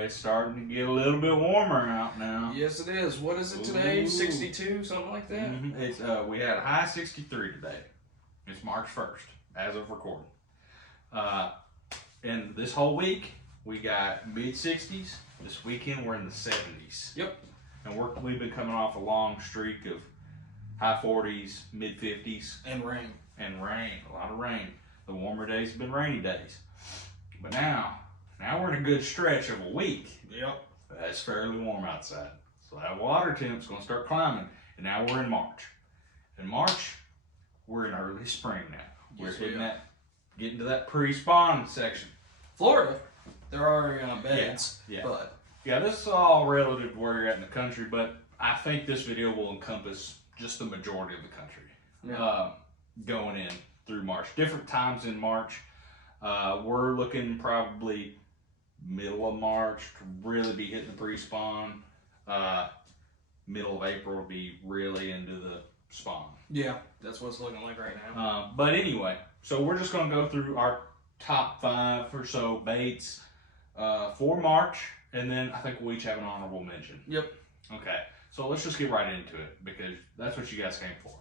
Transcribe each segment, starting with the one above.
boy, it's starting to get a little bit warmer out now. Yes, it is. What is it today? 62, something like that? It's we had a high 63 today. It's March 1st, as of recording. And this whole week, we got mid-60s. This weekend, we're in the 70s. Yep. And we've been coming off a long streak of high 40s, mid-50s. And rain. And rain, a lot of rain. The warmer days have been rainy days. But now we're in a good stretch of a week. Yep. It's fairly warm outside. So that water temp's gonna start climbing. And now we're in March. In March, we're in early spring now. We're getting to that pre-spawn section. Florida, they're already on beds. Yeah. But yeah, this is all relative to where you're at in the country, but I think this video will encompass just the majority of the country. Going in through March. Different times in March. We're looking probably middle of March to really be hitting the pre-spawn. Middle of April to be really into the spawn. Yeah, that's what it's looking like right now. But anyway, so we're just going to go through our top 5 or so baits for March, and then I think we'll each have an honorable mention. Yep. Okay, so let's just get right into it because that's what you guys came for.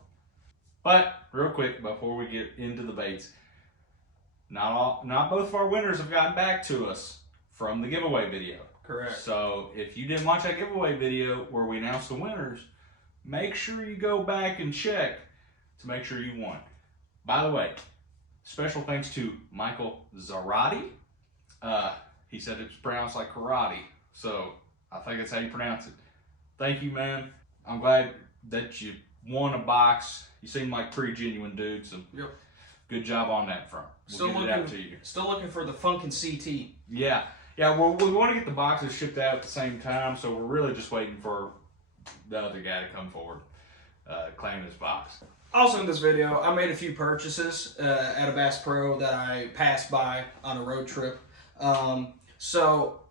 But real quick, before we get into the baits, not both of our winners have gotten back to us from the giveaway video. Correct. So if you didn't watch that giveaway video where we announced the winners, make sure you go back and check to make sure you won. By the way, special thanks to Michael Zarati. He said it's pronounced like karate, so I think that's how you pronounce it. Thank you, man. I'm glad that you won a box. You seem like pretty genuine dude, so good job on that front. We'll get it out to you. Still looking for the Funkin' CT. Yeah, we want to get the boxes shipped out at the same time, so we're really just waiting for the other guy to come forward, claim his box. Also in this video, I made a few purchases at a Bass Pro that I passed by on a road trip. So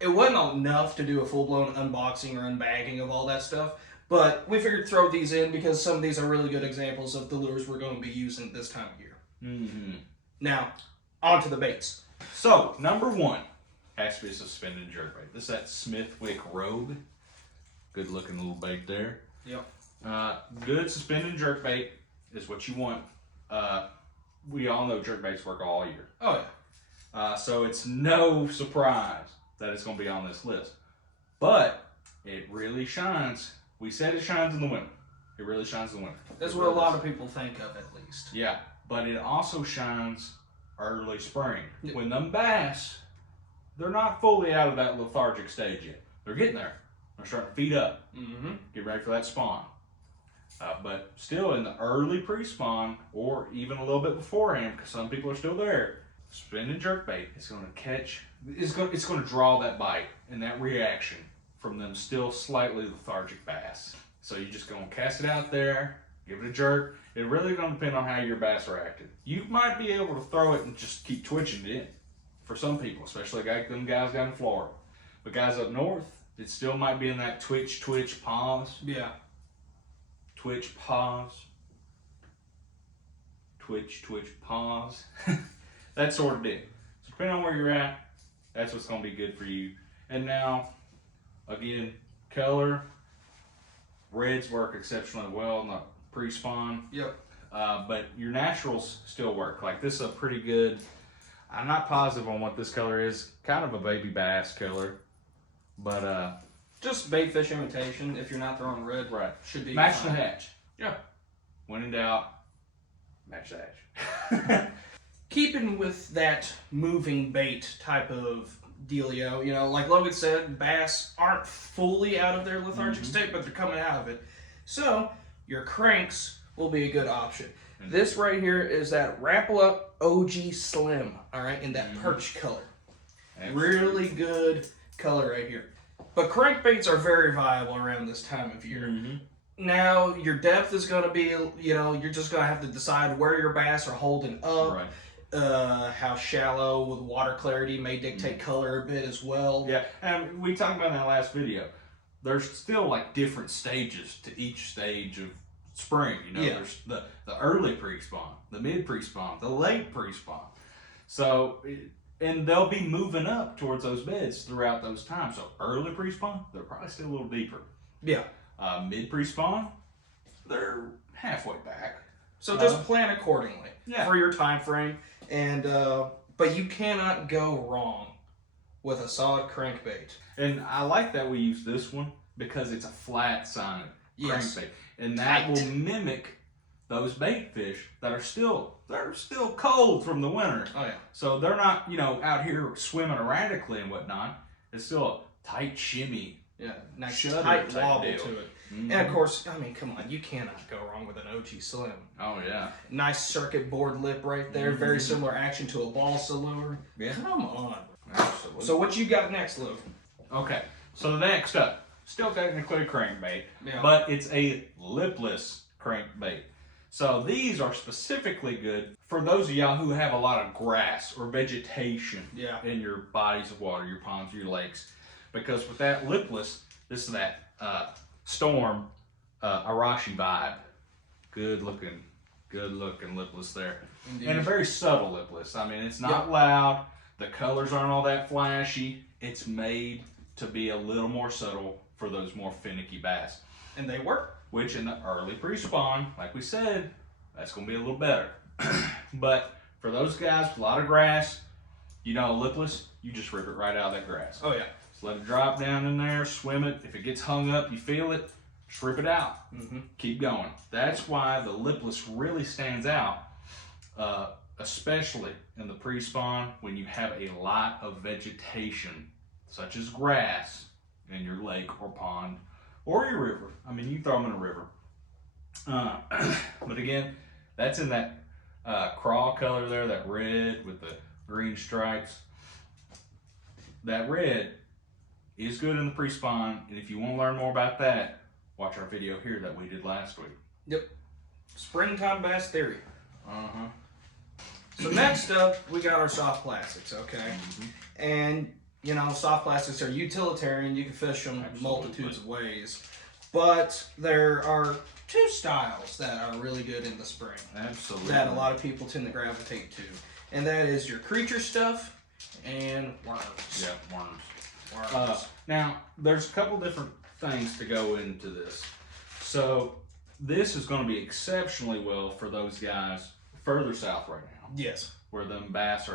it wasn't enough to do a full-blown unboxing or unbagging of all that stuff, but we figured throw these in because some of these are really good examples of the lures we're going to be using this time of year. Now, on to the baits. So, number 1 has to be a suspended jerkbait. This is that Smithwick Rogue. Good looking little bait there. Yep. Good suspended jerkbait is what you want. We all know jerkbaits work all year. Oh yeah. So it's no surprise that it's going to be on this list. But it really shines. We said it shines in the winter. It really shines in the winter. That's what a lot of people think of, at least. Yeah, but it also shines early spring. When them bass, they're not fully out of that lethargic stage yet. They're getting there. They're starting to feed up. Get ready for that spawn. But still in the early pre-spawn, or even a little bit beforehand, because some people are still there, suspended jerkbait is going to catch. It's going to draw that bite and that reaction from them still slightly lethargic bass. So you just going to cast it out there, give it a jerk. It's really going to depend on how your bass are acting. You might be able to throw it and just keep twitching it in. For some people, especially like them guys down in Florida. But guys up north, it still might be in that twitch, pause. Yeah. Twitch, pause. Twitch, pause. That sort of deal. So depending on where you're at, that's what's going to be good for you. And now, again, color. Reds work exceptionally well in the pre-spawn. Yep. But your naturals still work. Like this is a pretty good, I'm not positive on what this color is. Kind of a baby bass color. But just bait fish imitation. If you're not throwing red, right, should be match fine. the hatch. Yeah. When in doubt, match the hatch. Keeping with that moving bait type of dealio, you know, like Logan said, bass aren't fully out of their lethargic state, but they're coming out of it. So your cranks will be a good option. This right here is that Rapple Up OG Slim, all right, in that perch color. Really good color right here. But crankbaits are very viable around this time of year. Now, your depth is going to be, you know, you're just going to have to decide where your bass are holding up. Right. How shallow with water clarity may dictate color a bit as well. Yeah, and we talked about in that last video. There's still like different stages to each stage of spring. You know, there's the early pre-spawn, the mid pre-spawn, the late pre-spawn. So And they'll be moving up towards those beds throughout those times. So early pre-spawn, they're probably still a little deeper. Yeah. Mid pre-spawn, they're halfway back. So just plan accordingly for your time frame. And but you cannot go wrong with a solid crankbait. And I like that we use this one because it's a flat sign crankbait, and that will mimic those bait fish that are still cold from the winter. Oh yeah. So they're not out here swimming erratically and whatnot. It's still a tight shimmy. Yeah, nice Shudder tight type wobble deal. to it. Mm-hmm. And of course, I mean, come on, you cannot go wrong with an OG Slim. Oh yeah. Nice circuit board lip right there. Mm-hmm. Very similar action to a balsa lure. Yeah. Come on. Absolutely. So what you got next, Luke? Okay, so the next up, still technically a crankbait, but it's a lipless crankbait. So these are specifically good for those of y'all who have a lot of grass or vegetation in your bodies of water, your ponds, your lakes. Because with that lipless, this is that storm Arashi vibe. Good looking lipless there. Indeed. And a very subtle lipless. I mean, it's not loud. The colors aren't all that flashy. It's made to be a little more subtle for those more finicky bass. And they work. Which in the early pre-spawn, like we said, that's going to be a little better. But for those guys with a lot of grass, lipless, you just rip it right out of that grass. Oh yeah. Just let it drop down in there, swim it. If it gets hung up, you feel it, just rip it out. Mm-hmm. Keep going. That's why the lipless really stands out, especially in the pre-spawn when you have a lot of vegetation, such as grass in your lake or pond or your river. I mean, you throw them in a river. But again, that's in that crawl color there, that red with the green stripes. That red is good in the pre-spawn, and if you want to learn more about that, watch our video here that we did last week. Yep. Springtime bass theory. So next up, we got our soft plastics, okay? Mm-hmm. And, soft plastics are utilitarian. You can fish them multitudes of ways. But there are two styles that are really good in the spring. Absolutely. That a lot of people tend to gravitate to. And that is your creature stuff and worms. Yeah, worms. Now, there's a couple different things to go into this. So, this is going to be exceptionally well for those guys further south right now. Yes. Where them bass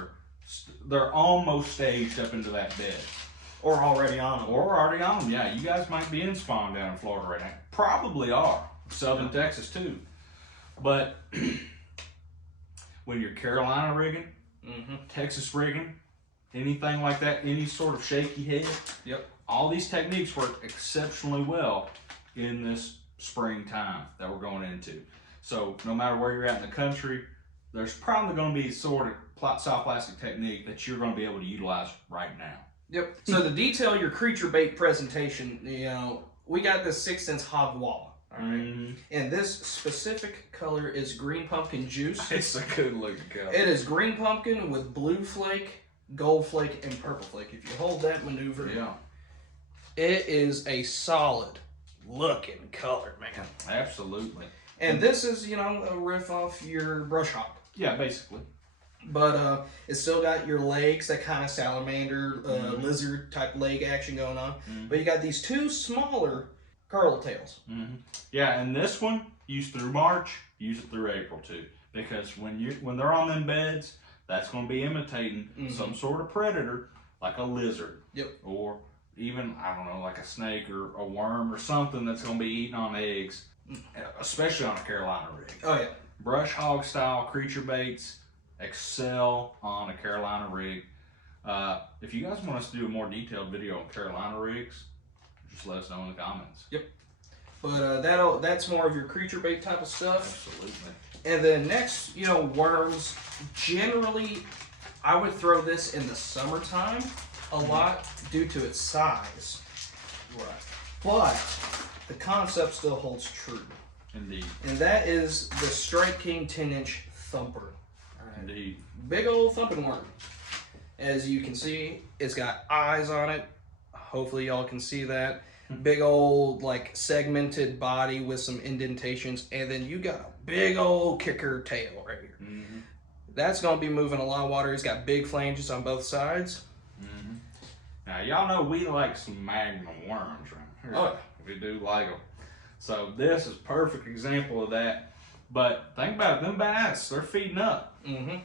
they're almost staged up into that bed. Or already on them. Yeah. You guys might be in spawn down in Florida right now. Probably are. Southern Texas too. But when you're Carolina rigging, Texas rigging, anything like that, any sort of shaky head, all these techniques work exceptionally well in this springtime that we're going into. So no matter where you're at in the country, there's probably going to be sort of soft plastic technique that you're going to be able to utilize right now. Yep. So to detail your creature bait presentation, we got this 6-inch hog walla. All right. Mm-hmm. And this specific color is green pumpkin juice. It's a good looking color. It is green pumpkin with blue flake, gold flake, and purple flake. If you hold that maneuver, it is a solid looking color, man. Absolutely. And this is, a riff off your brush hog. Yeah, basically. But it's still got your legs, that kind of salamander, lizard type leg action going on. Mm-hmm. But you got these two smaller curl tails. Mm-hmm. Yeah, and this one, use through March, use it through April too. Because when they're on them beds, that's going to be imitating some sort of predator, like a lizard. Yep. Or even, I don't know, like a snake or a worm or something that's going to be eating on eggs, especially on a Carolina rig. Oh, yeah. Brush hog style creature baits excel on a Carolina rig. If you guys want us to do a more detailed video on Carolina rigs, just let us know in the comments. Yep. But that's more of your creature bait type of stuff. Absolutely. And then next, worms. Generally, I would throw this in the summertime a lot due to its size. Right. But the concept still holds true. Indeed. And that is the Strike King 10-inch thumper. Right. Indeed. Big old thumping worm. As you can see, it's got eyes on it. Hopefully y'all can see that. Big old segmented body with some indentations, and then you got a big old kicker tail right here. Mm-hmm. That's going to be moving a lot of water. He's got big flanges on both sides. Mm-hmm. Now, y'all know we like some Magnum worms right here. Oh, we do like them. So this is a perfect example of that. But think about it, them bass, they're feeding up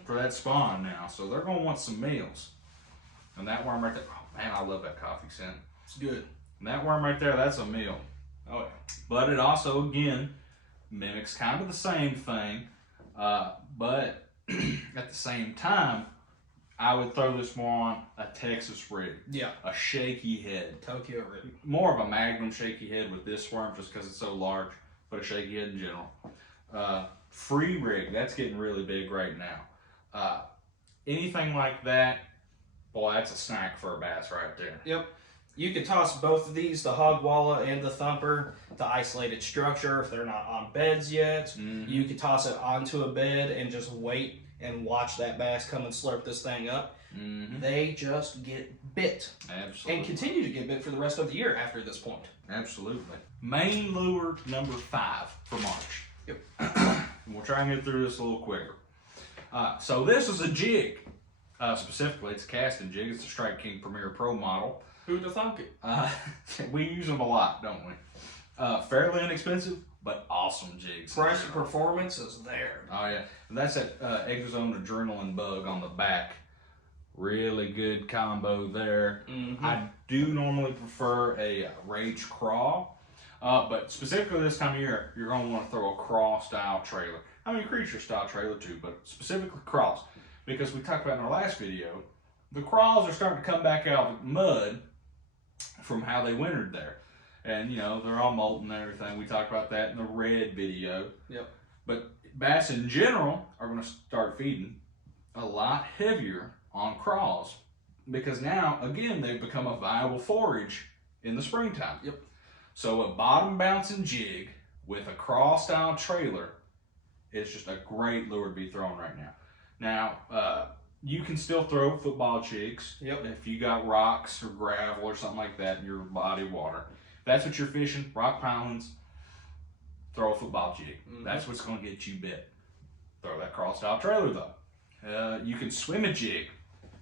for that spawn now. So they're going to want some meals. And that worm right there, oh man, I love that coffee scent. It's good. And that worm right there, that's a meal. Oh, yeah. But it also, again, mimics kind of the same thing. But at the same time, I would throw this more on a Texas rig. Yeah. A shaky head. Tokyo rig. More of a Magnum shaky head with this worm just because it's so large, but a shaky head in general. Free rig, that's getting really big right now. Anything like that, boy, that's a snack for a bass right there. Yep. You could toss both of these, the hog walla and the thumper, to isolated structure if they're not on beds yet. You could toss it onto a bed and just wait and watch that bass come and slurp this thing up. They just get bit. Absolutely. And continue to get bit for the rest of the year after this point. Absolutely. Main lure number 5 for March. Yep. And we'll try and get through this a little quicker. So this is a jig. Specifically, it's a casting jig. It's a Strike King Premier Pro model. Who'd have thunk it? We use them a lot, don't we? Fairly inexpensive, but awesome jigs. Price and performance is there. Oh yeah, and that's that Exozone Adrenaline Bug on the back. Really good combo there. I do normally prefer a Rage Crawl, but specifically this time of year, you're going to want to throw a crawl style trailer. I mean, creature style trailer too, but specifically crawls. Because we talked about in our last video, the crawls are starting to come back out of the mud from how they wintered there. And, you know, they're all molten and everything. We talked about that in the red video. Yep. But bass in general are going to start feeding a lot heavier on crawls. Because now, again, they've become a viable forage in the springtime. Yep. So a bottom bouncing jig with a crawl style trailer is just a great lure to be throwing right now. Now, you can still throw football jigs. Yep. If you got rocks or gravel or something like that in your body of water. If that's what you're fishing, rock pilings, throw a football jig. That's what's going to get you bit. Throw that crawl style trailer though. You can swim a jig.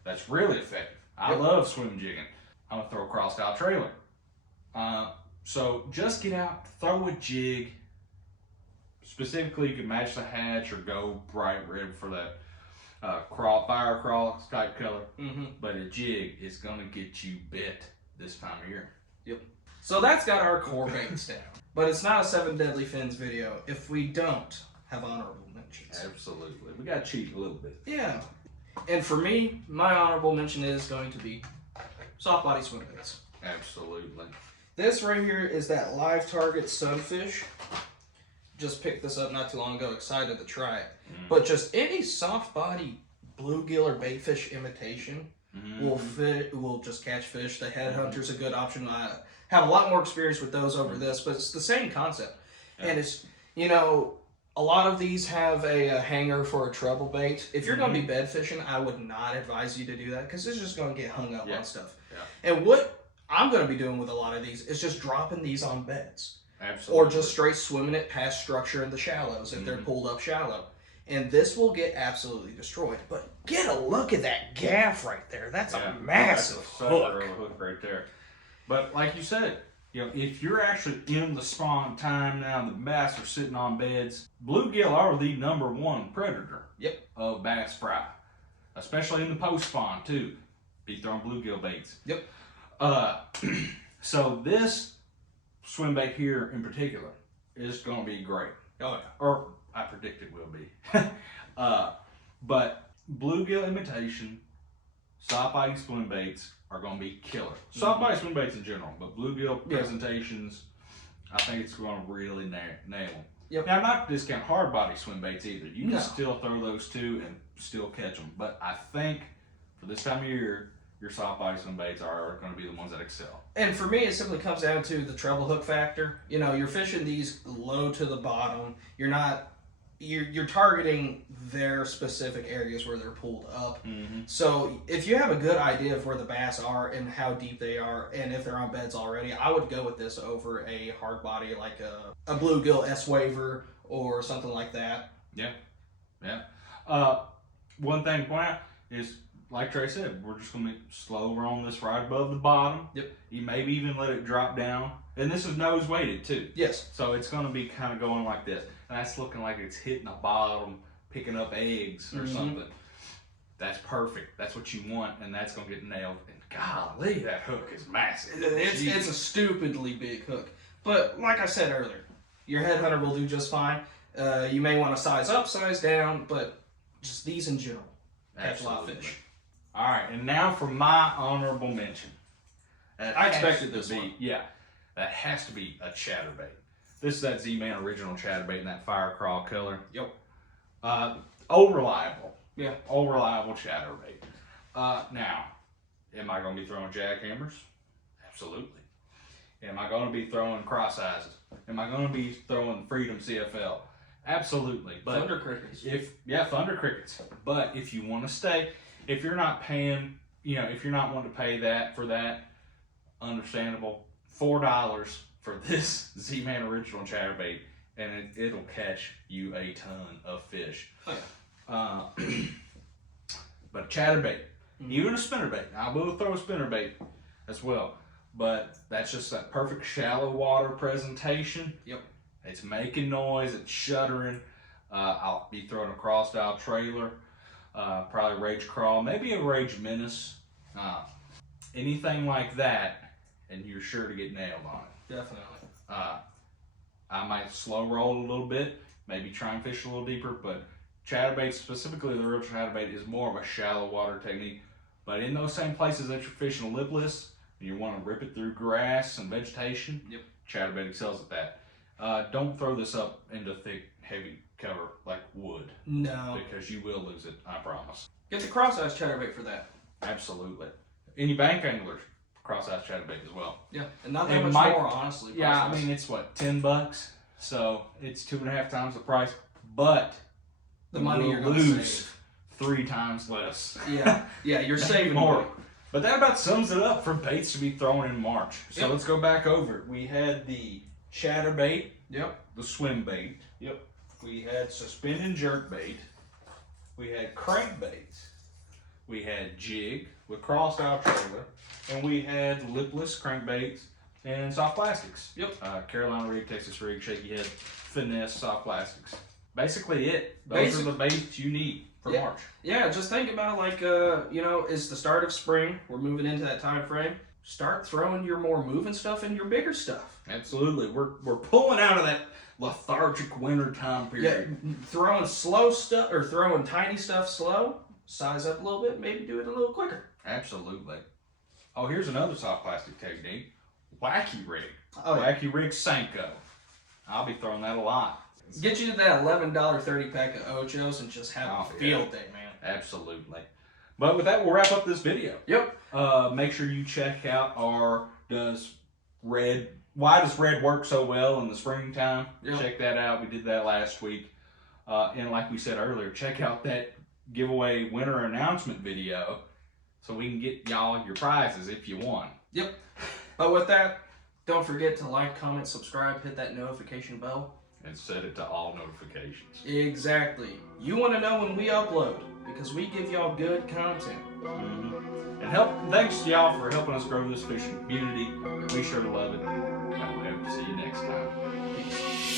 That's really effective. I love swim jigging. I'm going to throw a crawl style trailer. So just get out, throw a jig. Specifically, you can match the hatch or go bright red for that fire crawl type color. But a jig is going to get you bit this time of year. Yep. So that's got our core baits down. But it's not a 7 Deadly Fins video if we don't have honorable mentions. Absolutely. We got to cheat a little bit. Yeah. And for me, my honorable mention is going to be soft body swim baits. Absolutely. This right here is that Live Target Sunfish. Just picked this up not too long ago, excited to try it. But just any soft body bluegill or baitfish imitation will just catch fish. The Headhunter's a good option. I have a lot more experience with those over this, but it's the same concept. And it's, you know, a lot of these have a hanger for a treble bait. If you're going to be bed fishing, I would not advise you to do that because it's just going to get hung up on stuff. And what I'm going to be doing with a lot of these is just dropping these on beds. Absolutely. Or just straight swimming it past structure in the shallows if they're pulled up shallow. And this will get absolutely destroyed. But get a look at that gaff right there. That's a massive hook. Hook right there. But like you said, you know, if you're actually in the spawn time now, the bass are sitting on beds, bluegill are the #1 predator of bass fry. Especially in the post spawn too. Be throwing bluegill baits. Yep. So this swim bait here in particular is going to be great. Oh yeah. Or I predict it will be. But bluegill imitation, soft body swim baits are going to be killer. Soft body swim baits in general, but bluegill presentations, I think it's going to really nail them. Yep. Now, not to discount hard body swim baits either. You can still throw those too and still catch them. But I think for this time of year, your soft body swim baits are going to be the ones that excel. And for me, it simply comes down to the treble hook factor. You know, you're fishing these low to the bottom. You're not, you're targeting their specific areas where they're pulled up. So if you have a good idea of where the bass are and how deep they are, and if they're on beds already, I would go with this over a hard body like a bluegill S-Waver or something like that. Yeah. one thing to point out is, like Trey said, we're just going to be slow rolling this right above the bottom. Yep. You maybe even let it drop down. And this is nose weighted too. Yes. So it's going to be kind of going like this. And that's looking like it's hitting the bottom, picking up eggs or something. That's perfect. That's what you want, and that's going to get nailed. And golly, that hook is massive. It's a stupidly big hook. But like I said earlier, your headhunter will do just fine. You may want to size up, size down, but just these in general catch a lot of fish. All right, and now for my honorable mention. I expected this one. Yeah, that has to be a chatterbait. This is that Z-Man original chatterbait in that fire crawl color. Yep. Old reliable. Yeah. Old reliable chatterbait. Now, am I going to be throwing jackhammers? Absolutely. Am I going to be throwing cross sizes? Am I going to be throwing Freedom CFL? Absolutely. But Thunder crickets. Thunder crickets. But if you want to stay, if you're not paying, if you're not wanting to pay that for that, understandable. $4 for this Z-Man original chatterbait, and it'll catch you a ton of fish. Oh, yeah. But chatterbait, even a spinnerbait. I will throw a spinnerbait as well, but that's just that perfect shallow water presentation. Yep. It's making noise. It's shuddering. I'll be throwing a crawl style trailer, probably Rage Crawl, maybe a Rage Menace, anything like that, and you're sure to get nailed on it. Definitely. I might slow roll a little bit, maybe try and fish a little deeper, but chatterbait, specifically the real chatterbait, is more of a shallow water technique. But in those same places that you're fishing a lipless, and you want to rip it through grass and vegetation, yep, chatterbait excels at that. Don't throw this up into thick, heavy cover like wood. No. Because you will lose it, I promise. Get the cross-eyes chatterbait for that. Absolutely. Any bank anglers, cross-eyes chatterbait as well. Yeah, and not that much more, honestly. Yeah, I mean, it's what, $10? So it's 2.5 times the price, but the money you're going to save 3 times less. Yeah, you're saving more. money. But that about sums it up for baits to be thrown in March. So yep, let's go back over it. We had the chatterbait. Yep. The Swimbait. Yep. We had suspended jerkbait. We had crankbait. We had jig with crawl style trailer. And we had lipless crankbaits and soft plastics. Yep. Carolina rig, Texas rig, shaky head, finesse, soft plastics. Basically it. Those are the baits you need for March. Yeah, just think about like, it's the start of spring. We're moving into that time frame. Start throwing your more moving stuff and your bigger stuff. Absolutely. We're pulling out of that lethargic winter time period. Yeah, throwing slow stuff or throwing tiny stuff slow, size up a little bit, maybe do it a little quicker. Absolutely. Oh, here's another soft plastic technique. Wacky rig. Oh, yeah. Wacky rig Senko. I'll be throwing that a lot. Get you to that $11 30 pack of Ochos and just have a field day, man. Absolutely. But with that, we'll wrap up this video. Yep. Make sure you check out our Why Does Red Work So Well in the Springtime? Yep. Check that out. We did that last week. And like we said earlier, check out that giveaway winner announcement video so we can get y'all your prizes if you won. Yep. But with that, don't forget to like, comment, subscribe, hit that notification bell. And set it to all notifications. Exactly. You want to know when we upload because we give y'all good content. Mm-hmm. And thanks to y'all for helping us grow this fishing community. We sure love it. And we hope to see you next time. Peace.